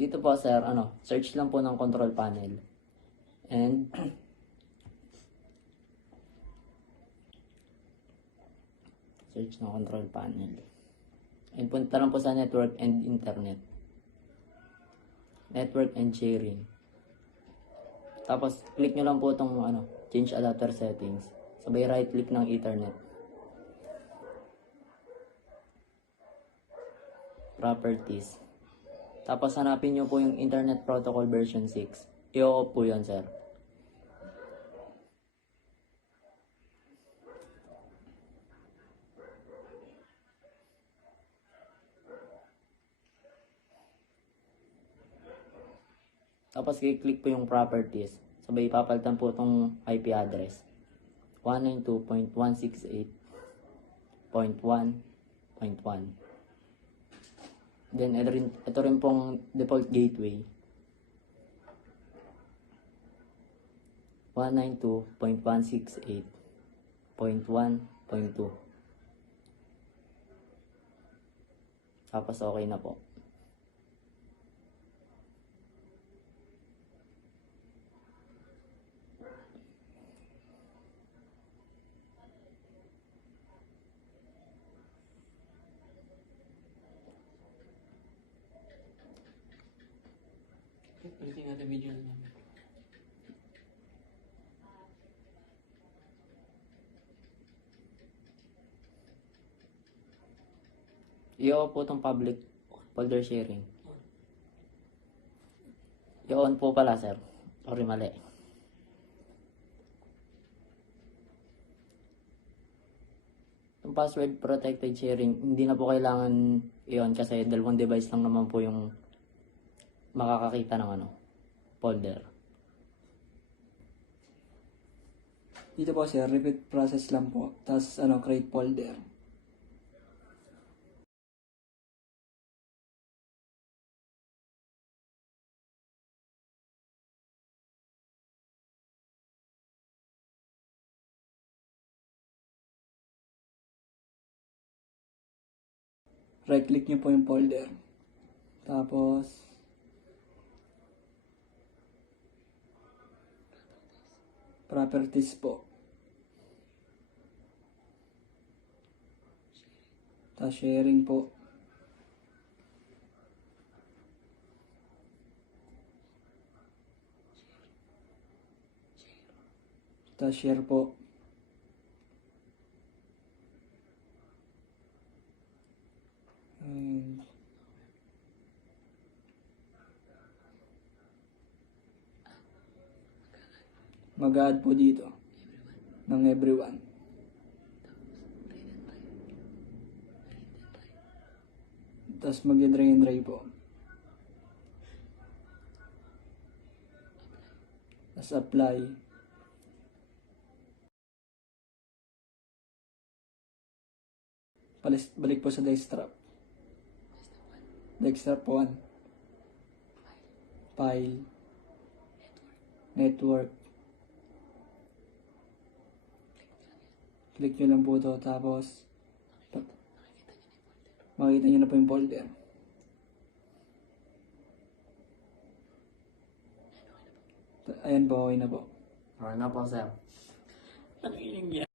Dito po sir, search lang po ng control panel. And search ng control panel. And punta lang po sa network and internet. Network and sharing. Tapos click nyo lang po itong change adapter settings. Sabay right click ng Ethernet. Properties. Tapos hanapin nyo po yung Internet Protocol version 6. I-off po yun, sir. Tapos i-click po yung properties. Sabay papalitan po itong IP address. 192.168.1.1. Then ito rin pong default gateway. 192.168.1.2. Tapos okay na po. Ulitin natin video na namin. I-off po itong public folder sharing. I-on po pala, sir. Sorry, mali. Yung password protected sharing, hindi na po kailangan i-on kasi dalawang device lang naman po yung makakakita ng folder. Dito po sir, repeat process lang po. Tapos create folder. Right click nyo po yung folder. Tapos properties po. Tapos sharing po. Tapos share po. And mag-add po dito ng everyone. Tapos mag-dry and dry po. Tapos apply. Balik po sa desktop. Desktop 1. File. Network. Click nyo lang po ito. Tapos makikita nyo na po yung folder. Ayan po, okay na po. Okay na po, sir. Ang iling yan.